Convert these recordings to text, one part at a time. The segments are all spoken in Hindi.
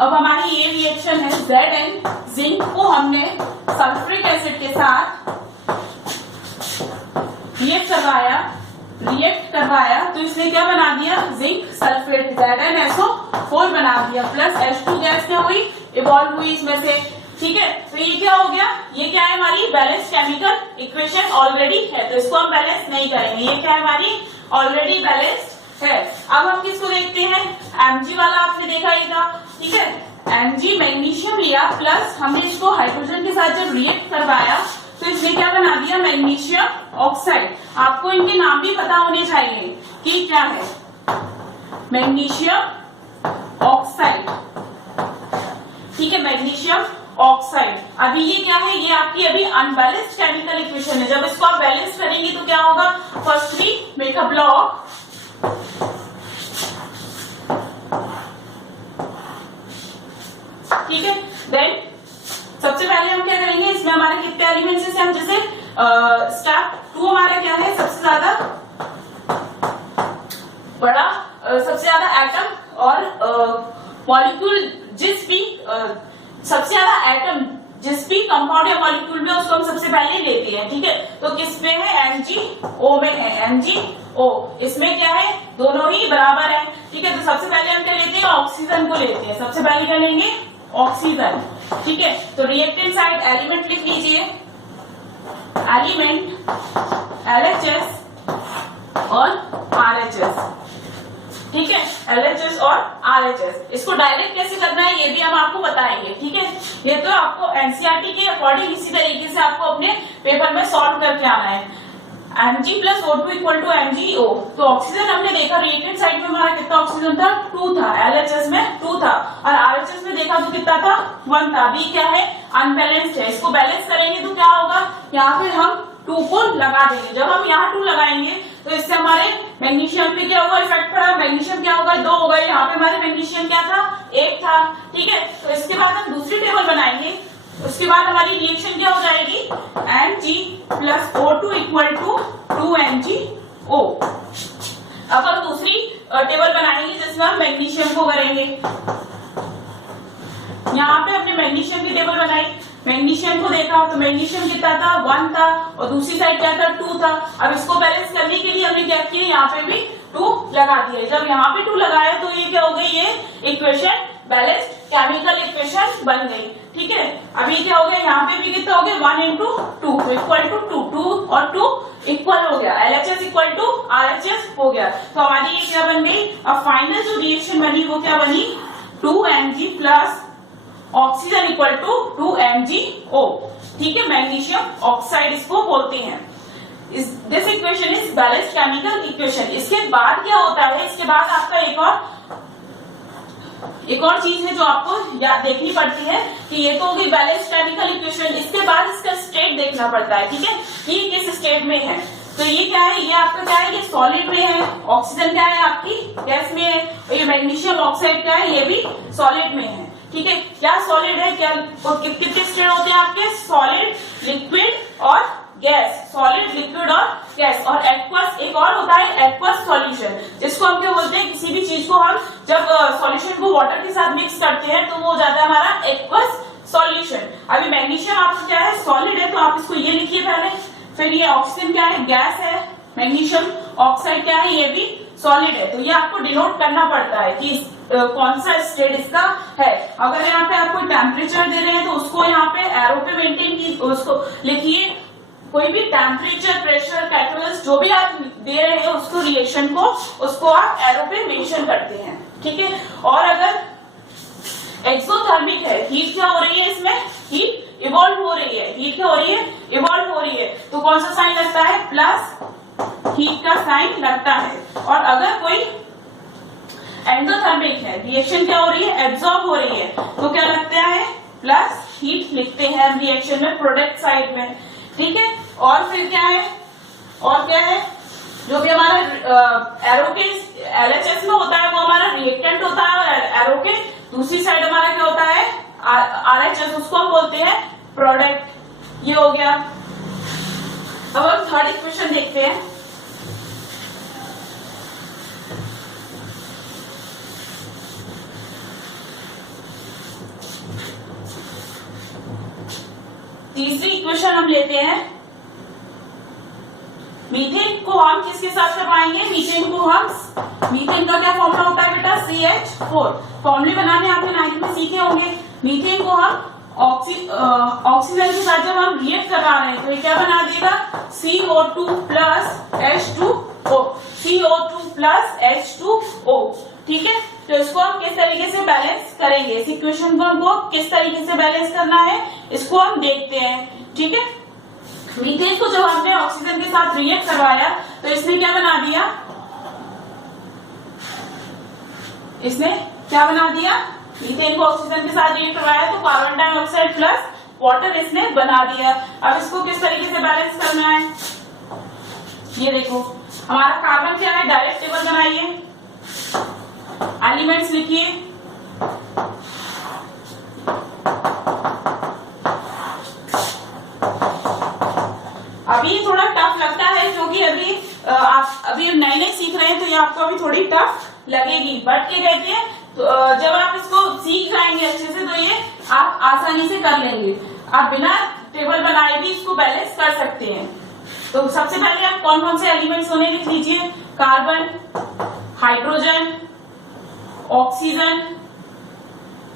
अब हमारी ये रिएक्शन है Zn, जिंक को हमने सल्फ्यूरिक एसिड के साथ रिएक्ट करवाया तो इसने क्या बना दिया, जिंक सल्फेट ZnSO4 बना दिया, प्लस H2 गैस क्या हुई, इवॉल्व हुई इसमें से। ठीक है, तो ये क्या हो गया, ये क्या है हमारी बैलेंस केमिकल इक्वेशन ऑलरेडी है, तो इसको हम बैलेंस नहीं करेंगे, ये क्या है हमारी ऑलरेडी बैलेंस्ड है। अब हम किसको देखते हैं, Mg वाला आपने देखा ही था। ठीक है, Mg मैग्नीशियम लिया, प्लस हमने इसको हाइड्रोजन के साथ जब रिएक्ट करवाया तो इसने क्या बना दिया, मैग्नीशियम ऑक्साइड। आपको इनके नाम भी पता होने चाहिए कि क्या है, मैग्नीशियम ऑक्साइड। ठीक है, मैग्नीशियम ऑक्साइड। अभी ये क्या है, ये आपकी अभी अनबैलेंस्ड केमिकल इक्वेशन है। जब इसको आप बैलेंस करेंगे तो क्या होगा, फर्स्टली मेक अ ब्लॉक, ठीक है, देन सबसे पहले हम क्या करेंगे, इसमें हमारे कितने एलिमेंट्स हैं, हम जैसे स्टेप 2 हमारा क्या है, सबसे ज्यादा बड़ा, सबसे ज्यादा एटम और मॉलिक्यूल जिस भी सबसे ज्यादा एटम जिस भी कंपाउंड या मॉलिक्यूल में उसको हम सबसे पहले लेते हैं। ठीक है, तो किसमें है, MgO में है, MgO। इसमें क्या है, दोनों ही बराबर है। ठीक है, तो सबसे पहले हम क्या लेते हैं, ऑक्सीजन को लेते हैं, सबसे पहले क्या लेंगे, ऑक्सीजन। ठीक है, तो रिएक्टेंट साइड एलिमेंट लिख लीजिए, एलिमेंट LHS और RHS। ठीक है, LHS और RHS। इसको डायरेक्ट कैसे करना है ये भी हम आपको बताएंगे। ठीक है, ये तो आपको एनसीईआरटी के अकॉर्डिंग इसी तरीके से आपको अपने पेपर में सॉल्व करके आना है। Mg plus O2 equal to MgO। तो ऑक्सीजन हमने देखा रिएक्टेंट साइड में हमारा कितना ऑक्सीजन था, 2 था, LHS में 2 था, और RHS में देखा तो कितना था, 1 था। अभी क्या है, अनबैलेंस्ड है, इसको बैलेंस करेंगे तो क्या होगा, यहाँ पे हम 2 को लगा देंगे। जब हम यहाँ 2 लगाएंगे तो इससे हमारे मैग्नीशियम पे क्या होगा, इफेक्ट पड़ा, मैग्नीशियम क्या होगा, 2 होगा, यहाँ पे हमारे मैग्नीशियम क्या था, 1 था। ठीक है, तो इसके बाद हम दूसरी टेबल बनाएंगे, उसके बाद हमारी रिएक्शन क्या हो जाएगी, Mg plus O2 equal to 2MgO। अब हम दूसरी टेबल बनाएंगे जिसमें हम मैग्नीशियम को करेंगे। यहाँ पे हमने मैग्नीशियम की टेबल बनाई, मैग्नीशियम को देखा तो मैग्नीशियम कितना था, 1 था, और दूसरी साइड क्या था, 2 था। अब इसको बैलेंस करने के लिए हमने क्या किया, यहाँ पे भी 2 लगा दिए। जब यहाँ पे 2 लगाया तो ये क्या हो गई, ये इक्वेशन बैलेंस्ड केमिकल इक्वेशन बन गई। ठीक है, अभी क्या हो गया, यहाँ पे भी कितना हो गया, 1 into 2 इक्वल टू 2 और 2 इक्वल हो गया, LHS इक्वल टू RHS हो गया। तो हमारी ये क्या बन गई, अब फाइनल जो रिएक्शन बनी वो क्या बनी, 2Mg plus oxygen equal to 2MgO। ठीक है, मैग्नीशियम ऑक्साइड इसको बोलते हैं। This equation is balanced chemical equation. इसके बाद क्या होता है, इसके बाद आपका एक और चीज है जो आपको याद देखनी पड़ती है कि ये तो हो गई बैलेंस्ड केमिकल इक्वेशन, इसके बाद इसका स्टेट देखना पड़ता है। ठीक है, कि ये किस स्टेट में है। तो ये क्या है, ये आपका क्या है, ये सॉलिड में है, ऑक्सीजन क्या है आपकी गैस में है, और ये मैग्नीशियम ऑक्साइड क्या है, ये भी सॉलिड में है। ठीक है, क्या सॉलिड है, क्या कितने स्टेट होते हैं आपके, सॉलिड, लिक्विड और गैस, सॉलिड, लिक्विड और गैस, और एक्वस एक और होता है, एक्वस सॉल्यूशन, जिसको हम क्या बोलते हैं, किसी भी चीज को हम जब सॉल्यूशन को वाटर के साथ मिक्स करते हैं तो वो हो जाता है हमारा एक्वस सॉल्यूशन। अभी मैग्नीशियम आपका क्या है, सॉलिड है, तो आप इसको ये लिखिए पहले, फिर ये ऑक्सीजन क्या है, गैस है, मैग्नीशियम ऑक्साइड क्या है, ये भी सॉलिड है। तो ये आपको डिनोट करना पड़ता है कि कौन सा स्टेट इसका है। अगर यहाँ पे आपको टेम्परेचर दे रहे हैं तो उसको यहाँ पे एरो पे मेंटेन की, उसको लिखिए, कोई भी टेम्परेचर, प्रेशर, कैटलिस्ट जो भी आप दे रहे हैं उसको, रिएक्शन को, उसको आप एरो पे मेंशन करते हैं। ठीक है, और अगर एक्सोथर्मिक है, हीट क्या हो रही है, इसमें हीट इवॉल्व हो रही है, हीट क्या हो रही है, इवॉल्व हो रही है, तो कौन सा साइन लगता है, प्लस हीट का साइन लगता है। और अगर कोई एंडोथर्मिक है, रिएक्शन क्या हो रही है, एब्जॉर्ब हो रही है, तो क्या लगता है, प्लस हीट लिखते हैं रिएक्शन में, प्रोडक्ट साइड में। ठीक है, और फिर क्या है, और क्या है, जो भी हमारा एरो के LHS में होता है वो हमारा रिएक्टेंट होता है, और एरो के दूसरी साइड हमारा क्या होता है, RHS, उसको हम बोलते हैं प्रोडक्ट। ये हो गया। अब हम थर्ड इक्वेशन देखते हैं। तीसरी इक्वेशन हम लेते हैं, मीथेन को हम किसके साथ करवाएंगे, मीथेन का क्या फॉर्मूला होता है बेटा, CH4। फॉर्मूले बनाने आपने 9th में सीखे होंगे। मीथेन को हम ऑक्सीजन के साथ जब हम रिएक्ट करा रहे हैं तो ये क्या बना देगा, CO2 plus H2O, CO2 plus H2O। ठीक है, तो इसको हम किस तरीके से बैलेंस करेंगे, इस इक्वेशन को हमको किस तरीके से बैलेंस करना है, इसको हम देखते हैं। ठीक है, मीथेन को जब हमने ऑक्सीजन के साथ रिएक्ट करवाया तो इसने क्या बना दिया, इसने क्या बना दिया, मीथेन को ऑक्सीजन के साथ रिएक्ट करवाया तो कार्बन डाइऑक्साइड प्लस वाटर इसने बना दिया। अब इसको किस तरीके से बैलेंस करना है, ये देखो हमारा कार्बन क्या है, डायरेक्ट टेबल बनाइए, एलिमेंट्स लिखिए। अभी थोड़ा टफ लगता है क्योंकि आप अभी नए सीख रहे हैं तो ये आपको अभी थोड़ी टफ लगेगी, बट क्या कहते हैं, तो जब आप इसको सीख जाएंगे अच्छे से तो ये आप आसानी से कर लेंगे। आप बिना टेबल बनाए भी इसको बैलेंस कर सकते हैं। तो सबसे पहले आप कौन कौन से एलिमेंट्स होने लिख लीजिए, carbon, hydrogen, oxygen,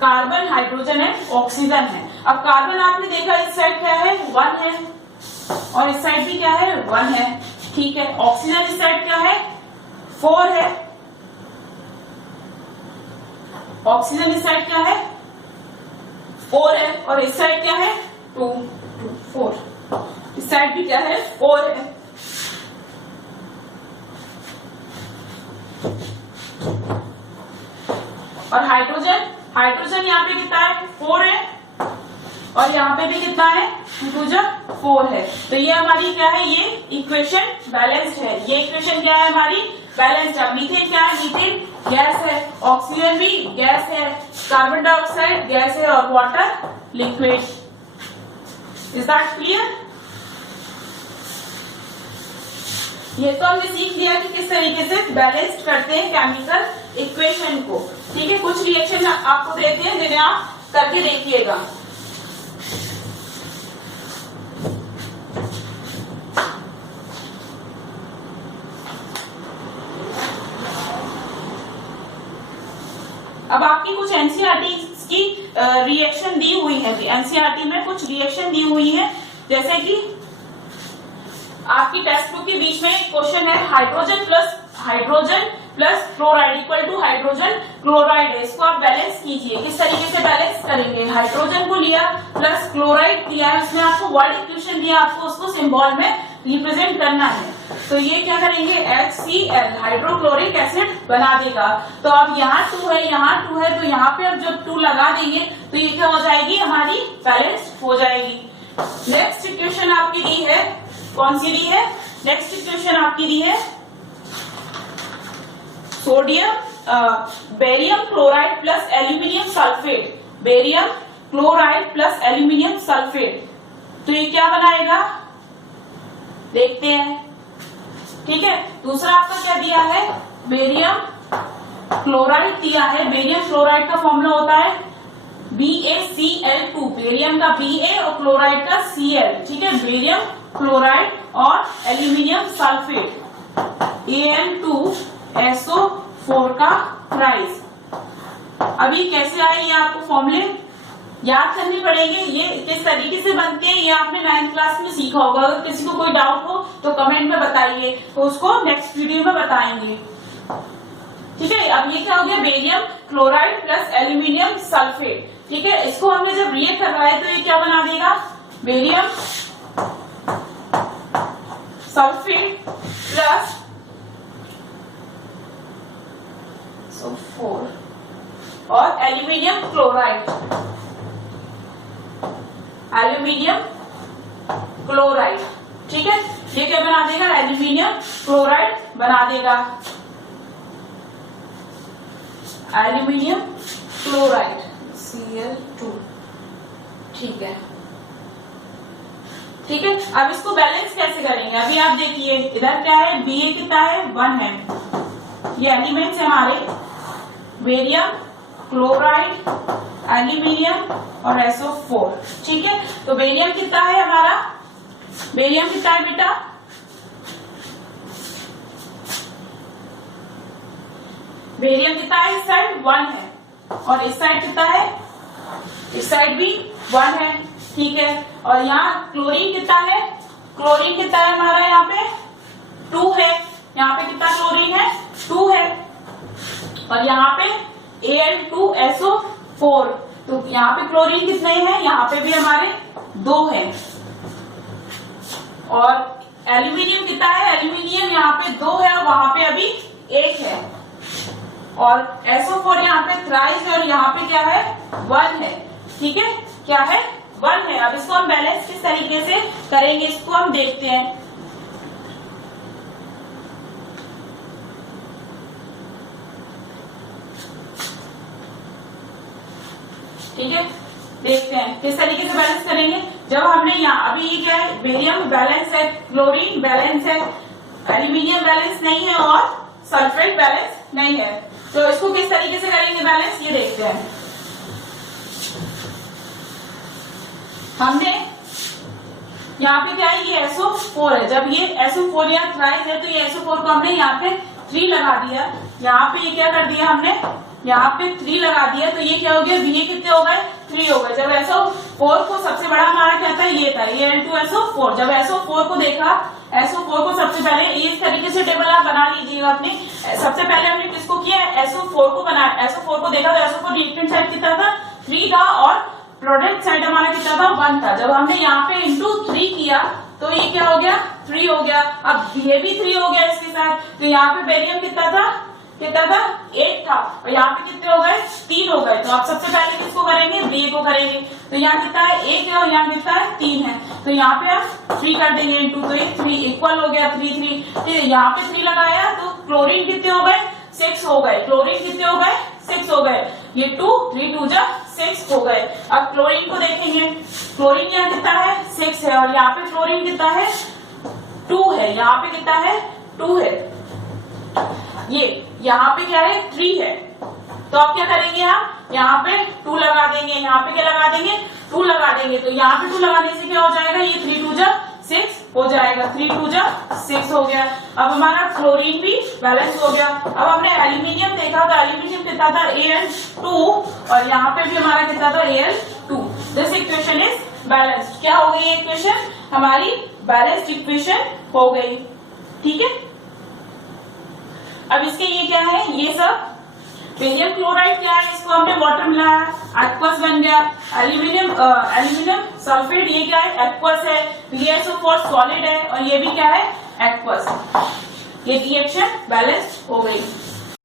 carbon, hydrogen and oxygen है। अब कार्बन आपने देखा इस साइड क्या है, 1 है, और इस साइड भी क्या है, 1 है। ठीक है, ऑक्सीजन इस साइड क्या है, 4 है, ऑक्सीजन इस साइड क्या है, 4 है, और इस साइड क्या है, 2, 4, इस साइड भी क्या है, 4 है। और हाइड्रोजन यहाँ पे कितना है, 4 है, और यहाँ पे भी कितना है, 2 जा 4 है। तो ये हमारी क्या है, ये इक्वेशन बैलेंस्ड है। ये इक्वेशन क्या है हमारी, बैलेंस्ड है। मीथेन क्या है, मीथेन गैस है, ऑक्सीजन भी गैस है, कार्बन डाइऑक्साइड गैस है, और water liquid. Is that clear? ये तो हमने सीख लिया कि किस तरीके से बैलेंस्ड करते हैं केमिकल इक्वेशन को। ठीक है, कुछ रिएक्शन आपको देते हैं जिन्हें आप करके देखिएगा। अब आपकी कुछ एनसीईआरटी की रिएक्शन दी हुई है, एनसीईआरटी में कुछ रिएक्शन दी हुई है, जैसे कि आपकी टेक्स्ट बुक के बीच में एक क्वेश्चन है, hydrogen plus chloride equal to hydrogen chloride है। इसको आप बैलेंस कीजिए। किस तरीके से बैलेंस करेंगे, हाइड्रोजन को लिया प्लस क्लोराइड दिया है, उसमें आपको वर्ड इक्वेशन दिया, आपको उसको सिंबल में रिप्रेजेंट करना है। तो ये क्या करेंगे, HCl हाइड्रोक्लोरिक एसिड बना देगा। तो अब यहाँ 2 है, यहाँ 2 है, तो यहाँ पे अब जब 2 लगा देंगे तो ये क्या हो जाएगी, हमारी बैलेंस हो जाएगी। नेक्स्ट इक्वेशन आपकी दी है, कौन सी दी है, नेक्स्ट इक्वेशन आपकी दी है barium chloride plus aluminium sulphate, barium chloride plus aluminium sulphate. तो ये क्या बनाएगा, देखते हैं। ठीक है, दूसरा आपका क्या दिया है, बेरियम क्लोराइड दिया है। बेरियम क्लोराइड का फॉर्मूला होता है BaCl2, बेरियम का Ba और क्लोराइड का Cl। ठीक है, बेरियम क्लोराइड और एल्यूमिनियम सल्फेट Al2SO4 का प्राइस। अभी कैसे आए, ये आपको फॉर्मूले याद करने पड़ेंगे। ये किस तरीके से बनते हैं ये आपने 9th क्लास में सीखा होगा। अगर किसी को कोई डाउट हो तो कमेंट में बताइए, तो उसको नेक्स्ट वीडियो में बताएंगे। ठीक है, अब ये क्या हो गया, barium chloride plus aluminium sulphate. ठीक है, इसको हमने जब रिएक्ट करवाया तो ये क्या बना देगा, बेरियम सल्फेट प्लस 4 और एल्यूमिनियम क्लोराइड, एल्यूमिनियम क्लोराइड। ठीक है, ये क्या बना देगा, एल्यूमिनियम क्लोराइड बना देगा, एल्यूमिनियम क्लोराइड Cl2। ठीक है, ठीक है। अब इसको बैलेंस कैसे करेंगे, अभी आप देखिए इधर क्या है, Ba कितना है, 1 है, ये एलिमेंट्स है हमारे, बेरियम क्लोराइड, एल्यूमिनियम और SO4। ठीक है, तो बेरियम कितना है हमारा, बेरियम कितना है बेटा, बेरियम कितना है, इस साइड 1 है और इस साइड कितना है, इस साइड भी 1 है। ठीक है, और यहाँ क्लोरीन कितना है, क्लोरीन कितना है हमारा, यहाँ पे 2 है, यहाँ पे कितना क्लोरीन है, 2 है, और यहाँ पे Al2SO4, तो यहाँ पे क्लोरीन कितने हैं, यहाँ पे भी हमारे 2 है, और एल्यूमिनियम कितना है, एल्यूमिनियम यहाँ पे 2 है और वहां पे अभी 1 है, और SO4 यहाँ पे थ्राइस है और यहाँ पे क्या है, 1 है। ठीक है, क्या है, 1 है। अब इसको हम बैलेंस किस तरीके से करेंगे, इसको हम देखते हैं। ठीक है, देखते हैं किस तरीके से बैलेंस करेंगे। जब हमने यहाँ अभी ये क्या है, बेरियम बैलेंस है, क्लोरीन बैलेंस है, एल्यूमिनियम बैलेंस नहीं है और सल्फेट बैलेंस नहीं है, तो इसको किस तरीके से करेंगे बैलेंस, ये देखते हैं। हमने यहाँ पे क्या है, ये SO4 है, जब ये SO4 या थ्राइस है तो ये SO4 को हमने यहाँ पे 3 लगा दिया, यहाँ पे ये क्या कर दिया हमने, यहाँ पे 3 लगा दिया, तो ये क्या हो गया, ये कितने हो गए, 3 हो गए। जब SO4 को सबसे बड़ा हमारा क्या था, ये था, ये Al2SO4। जब SO4 को देखा, SO4 को सबसे पहले इस तरीके से टेबल आप बना लीजिएगा अपने। सबसे पहले हमने किसको किया, SO4 को बनाया, SO4 को देखा तो SO4 रिएक्टेंट साइड कितना था, 3 था, और प्रोडक्ट साइड हमारा कितना था, 1 था। जब हमने यहाँ पे इंटू 3 किया तो ये क्या हो गया, 3 हो गया। अब ये भी 3 हो गया इसके साथ, तो यहाँ पे बेरियम कितना था, 8 था, और यहाँ पे कितने हो गए, 3 हो गए। तो आप सबसे पहले किसको करेंगे, बी को करेंगे, तो यहाँ कितना है, 1 है और यहाँ कितना है, 3 है, तो यहाँ पे आप 3 कर देंगे इंटू, तो ये 3 इक्वल हो गया, 3 3। तो यहाँ पे 3 लगाया तो क्लोरीन कितने हो गए, 6 हो गए, क्लोरीन कितने हो गए, 6 हो गए, ये 2 3 2 जा 6 हो गए। अब क्लोरीन को देखेंगे, क्लोरीन यहाँ कितना है, 6 है, और यहाँ पे क्लोरीन कितना है, 2 है, यहाँ पे कितना है, 2 है, ये यहाँ पे क्या है, 3 है। तो अब क्या करेंगे, हम यहाँ पे 2 लगा देंगे, यहाँ पे क्या लगा देंगे, 2 लगा देंगे, तो यहाँ पे 2 लगाने से क्या हो जाएगा, ये 3 2 जा 6 हो जाएगा, 3 2 जा 6 हो गया। अब हमारा क्लोरीन भी बैलेंस हो गया। अब हमने एल्यूमिनियम देखा, तो एल्यूमिनियम कितना था, Al2, और यहाँ पे भी हमारा कितना था, Al2। This equation is balanced. क्या हो गई इक्वेशन हमारी, बैलेंस्ड इक्वेशन हो गई। ठीक है, अब इसके ये क्या है, ये सब बेरियम क्लोराइड क्या है, इसको हमने वाटर मिलाया, एक्वस बन गया। एल्यूमिनियम सल्फेट ये क्या है, एक्वस है, ये SO4 सॉलिड है और ये भी क्या है, एक्वस। ये रिएक्शन बैलेंस्ड हो गई।